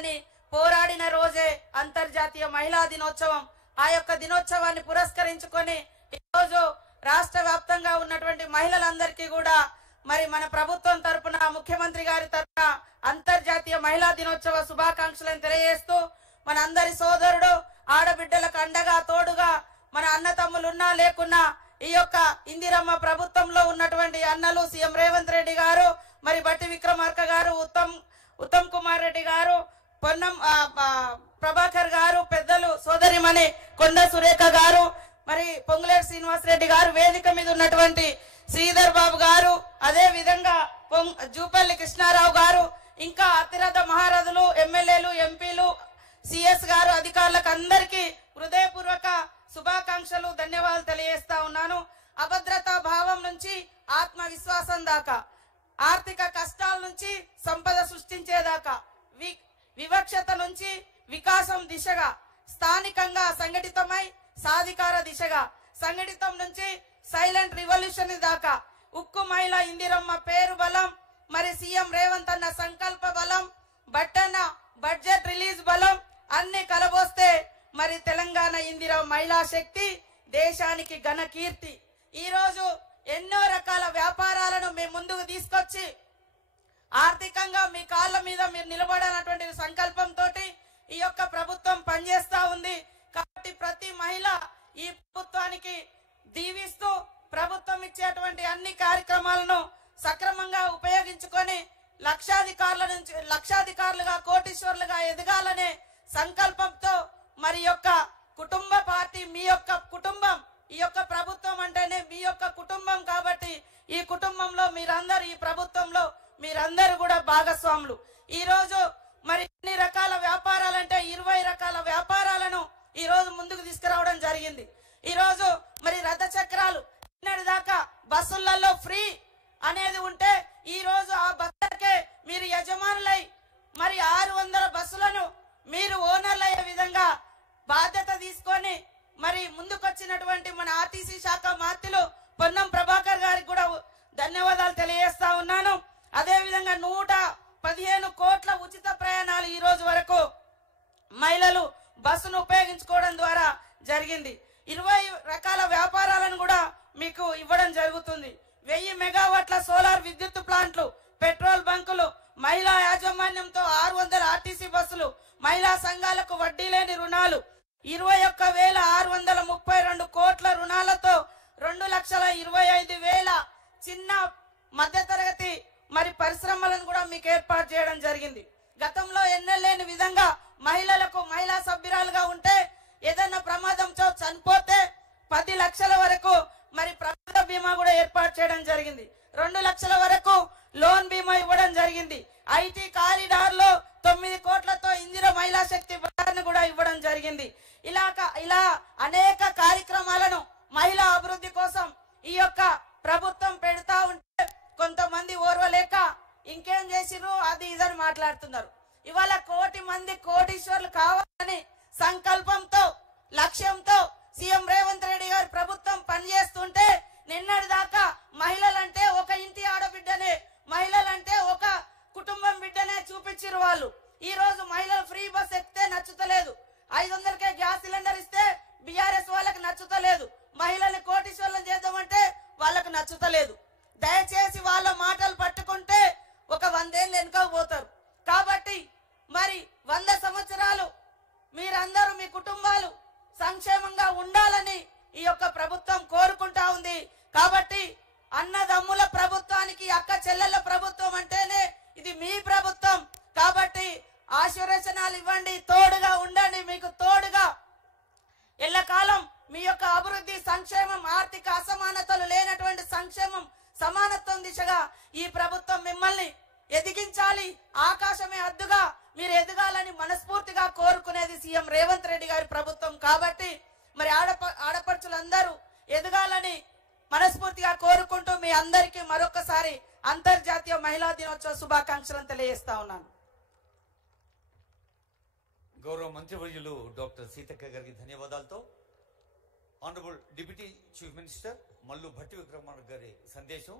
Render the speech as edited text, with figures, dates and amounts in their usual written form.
కావాలని పోరాడిన రోజే అంతర్జాతీయ మహిళా దినోత్సవం. ఆ యొక్క దినోత్సవాన్ని పురస్కరించుకొని ఈరోజు రాష్ట్ర వ్యాప్తంగా ఉన్నటువంటి మహిళలందరికీ కూడా మరి మన ప్రభుత్వం తరపున, ముఖ్యమంత్రి గారి తరపున అంతర్జాతీయ మహిళా దినోత్సవ శుభాకాంక్షలను తెలియజేస్తూ, మన అందరి సోదరుడు ఆడబిడ్డలకు అండగా తోడుగా మన అన్న తమ్ములున్నా లేకున్నా ఈ యొక్క ఇందిరమ్మ ప్రభుత్వంలో ఉన్నటువంటి అన్నలు సీఎం రేవంత్ రెడ్డి గారు, మరి బట్టి విక్రమార్క గారు, ఉత్తమ్ కుమార్ రెడ్డి గారు, పొన్నం ప్రభాకర్ గారు, పెద్దలు సోదరిమణి కొండ సురేఖ గారు, మరి పొంగులేటి శ్రీనివాస్ రెడ్డి గారు, వేదిక మీద ఉన్నటువంటి శ్రీధర్ బాబు గారు, అదే విధంగా జూపల్లి కృష్ణారావు గారు, ఇంకా అతిరథ మహారథులు, ఎమ్మెల్యేలు, ఎంపీలు, సిఎస్ గారు, అధికారులకు అందరికీ హృదయపూర్వక శుభాకాంక్షలు, ధన్యవాదాలు తెలియజేస్తా ఉన్నాను. అభద్రతా భావం నుంచి ఆత్మవిశ్వాసం దాకా, ఆర్థిక కష్టాల నుంచి సంపద సృష్టించేదాకా, వివక్షత నుంచి వికాసం దిశగా, స్థానికంగా సంఘటితమై సాధికార దిశగా, సంఘటితం నుంచి సైలెంట్ రివల్యూషన్ దాకా ఉక్కు మహిళ ఇందిరమ్మ పేరు బలం, మరి సీఎం రేవంత్ అన్న సంకల్ప బలం, బట్టన్న బడ్జెట్ రిలీజ్ బలం అన్ని కలబోస్తే మరి తెలంగాణ ఇందిరమ్మ మహిళా శక్తి దేశానికి ఘన కీర్తి. ఈ రోజు ఎన్నో రకాల వ్యాపారాలను మేము ముందుకు తీసుకొచ్చి ఆర్థికంగా మీ కాళ్ళ మీద మీరు నిలబడాలన్నటువంటి సంకల్పంతో ఈ యొక్క ప్రభుత్వం పనిచేస్తా ఉంది. కాబట్టి ప్రతి మహిళ ఈ ప్రభుత్వానికి దీవిస్తూ ప్రభుత్వం ఇచ్చేటువంటి అన్ని కార్యక్రమాలను సక్రమంగా ఉపయోగించుకొని లక్షాధికారులుగా కోటీశ్వరులుగా ఎదగాలనే సంకల్పంతో మరి యొక్క కుటుంబ పార్టీ, మీ యొక్క కుటుంబం, ఈ యొక్క ప్రభుత్వం అంటేనే మీ యొక్క కుటుంబం కాబట్టి ఈ కుటుంబంలో మీరందరూ, ఈ ప్రభుత్వంలో మీరందరూ కూడా భాగస్వాములు. ఈ రోజు మరి ఎన్ని రకాల వ్యాపారాలంటే 20 రకాల వ్యాపారాలను ఈ రోజు ముందుకు తీసుకురావడం జరిగింది. ఈ రోజు మరి రథ చక్రాలు నిన్నటి దాకా బస్సులలో ఫ్రీ అనేది ఉంటే ఈ రోజు ఆ బస్సులకే మీరు యజమానులై మరి 600 బస్సులను మీరు ఓనర్లు అయ్యే విధంగా బాధ్యత తీసుకొని మరి ముందుకొచ్చినటువంటి మన ఆర్టీసీ శాఖ మంత్రులు పొన్నం ప్రభాకర్ గారికి కూడా ధన్యవాదాలు తెలియజేస్తా ఉన్నాను. అదే విధంగా 115 కోట్ల ఉచిత ప్రయాణాలు ఈ రోజు వరకు మహిళలు బస్సును ఉపయోగించుకోవడం ద్వారా జరిగింది. 20 రకాల వ్యాపారాలను కూడా మీకు ఇవ్వడం జరుగుతుంది. 1000 మెగావాట్ల సోలార్ విద్యుత్ ప్లాంట్లు, పెట్రోల్ బంకులు, మహిళా యాజమాన్యంతో 600 ఆర్టీసీ బస్సులు, మహిళా సంఘాలకు వడ్డీ లేని రుణాలు, 21,632 కోట్ల రుణాలతో 2,25,000 చిన్న మధ్యతరగతి మరి పరిశ్రమలను కూడా మీకు ఏర్పాటు చేయడం జరిగింది. గతంలో ఎన్నెలేని విధంగా మహిళలకు, మహిళా సభ్యురాలుగా ఉంటే ఏదైనా ప్రమాదంతో చనిపోతే 10 లక్షల వరకు మరి ప్రమాద బీమా కూడా ఏర్పాటు చేయడం జరిగింది. 2 లక్షల వరకు లోన్ బీమా ఇవ్వడం జరిగింది. ఐటీ కారిడార్ లో 9 కోట్లతో ఇందిర మహిళా శక్తి బజార్ను కూడా ఇవ్వడం జరిగింది. ఇలా అనేక కార్యక్రమాలను మహిళా అభివృద్ధి కోసం ఈ యొక్క ప్రభుత్వం పెడతా ఉంటే కొంతమంది ఓర్వలేక ఇంకేం చేసిర్రు అది ఇదని మాట్లాడుతున్నారు. ఇవాళ 1 కోటి మంది కోటీశ్వర్లు కావాలని సంకల్పంతో, లక్ష్యంతో సీఎం రేవంత్ రెడ్డి గారి ప్రభుత్వం పనిచేస్తుంటే నిన్నటి దాకా మహిళలంటే ఒక ఇంటి ఆడబిడ్డనే, మహిళలంటే ఒక కుటుంబం బిడ్డనే చూపించారు వాళ్ళు. ఈ రోజు మహిళలు ఫ్రీ బస్ ఎక్కితే నచ్చుతలేదు, 500కే గ్యాస్ సిలిండర్ ఇస్తే బీఆర్ఎస్ వాళ్ళకి నచ్చుతలేదు, మహిళల్ని కోటీశ్వర్లను చేద్దామంటే వాళ్ళకు నచ్చుతలేదు. దయచేసి వాళ్ళ మాటలు పట్టుకుంటే ఒక 100 ఏళ్ళు వెనుకకు పోతారు. కాబట్టి మరి 100 సంవత్సరాలు మీరందరూ మీ కుటుంబాలు సంక్షేమంగా ఉండాలని ఈ యొక్క ప్రభుత్వం కోరుకుంటా ఉంది. కాబట్టి అన్నదమ్ముల ప్రభుత్వానికి, అక్క చెల్లెల ప్రభుత్వం అంటేనే ఇది మీ ప్రభుత్వం. కాబట్టి ఆశీర్వచనాలు ఇవ్వండి, తోడుగా ఉండండి, మీకు తోడుగా ఎల్లకాలం మీ యొక్క అభివృద్ధి, సంక్షేమం, ఆర్థిక అసమానతలు లేనటువంటి సంక్షేమం, సమానత్వం దిశగా ఈ ప్రభుత్వం మిమ్మల్ని ఎదిగించాలి. ఆకాశమే హద్దుగా మీరు ఎదగాలని మనస్ఫూర్తిగా కోరుకునేది సీఎం రేవంత్ రెడ్డి గారి ప్రభుత్వం. కాబట్టి మరి ఆడపడుచులందరూ ఎదగాలని మనస్ఫూర్తిగా కోరుకుంటూ మీ అందరికీ మరొకసారి అంతర్జాతీయ మహిళా దినోత్సవ శుభాకాంక్షలను తెలియజేస్తా ఉన్నాను. గౌరవ మంత్రివర్యులు డాక్టర్ సీతక్క గారికి ధన్యవాదాలతో honourable deputy chief minister Mallu Bhatti Vikramarka గారి సందేశం.